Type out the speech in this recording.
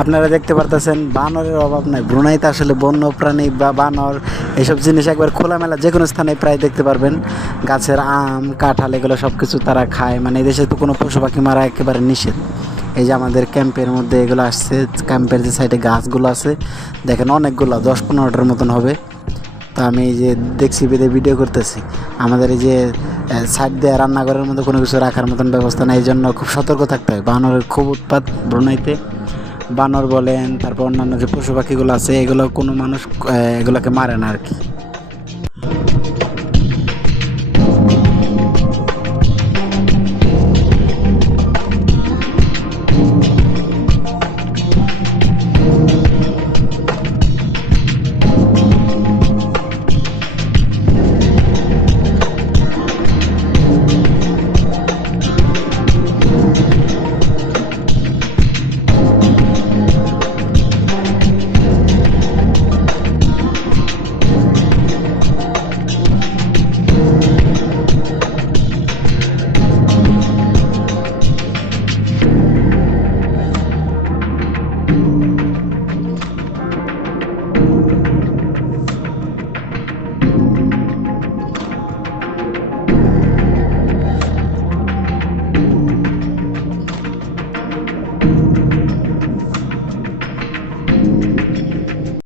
আপনারা দেখতে পারতেছেন বানরের অভাব নাই। ব্রুনাইতে আসলে বন্য প্রাণী বা বানর এইসব জিনিস একবার খোলামেলা যে কোনো স্থানে প্রায় দেখতে পারবেন। গাছের আম কাঁঠাল এগুলো সব কিছু তারা খায়, মানে এই দেশে তো কোনো পশু পাখি মারা একেবারে নিষেধ। এই যে আমাদের ক্যাম্পের মধ্যে এগুলো আসছে, ক্যাম্পের যে সাইডে গাছগুলো আছে দেখেন অনেকগুলো 10-15টার মতন হবে। তো আমি এই যে দেখছি ভিডিও করতেছি। আমাদের এই যে সাইড দিয়ে রান্নাঘরের মধ্যে কোনো কিছু রাখার মতন ব্যবস্থা নেই, এই জন্য খুব সতর্ক থাকতে হয়। বানরের খুব উৎপাত ব্রুনাইতে। বানর বলেন, তারপর অন্যান্য যে পশু পাখিগুলো আছে এগুলো কোনো মানুষ এগুলোকে মারে না আর কি।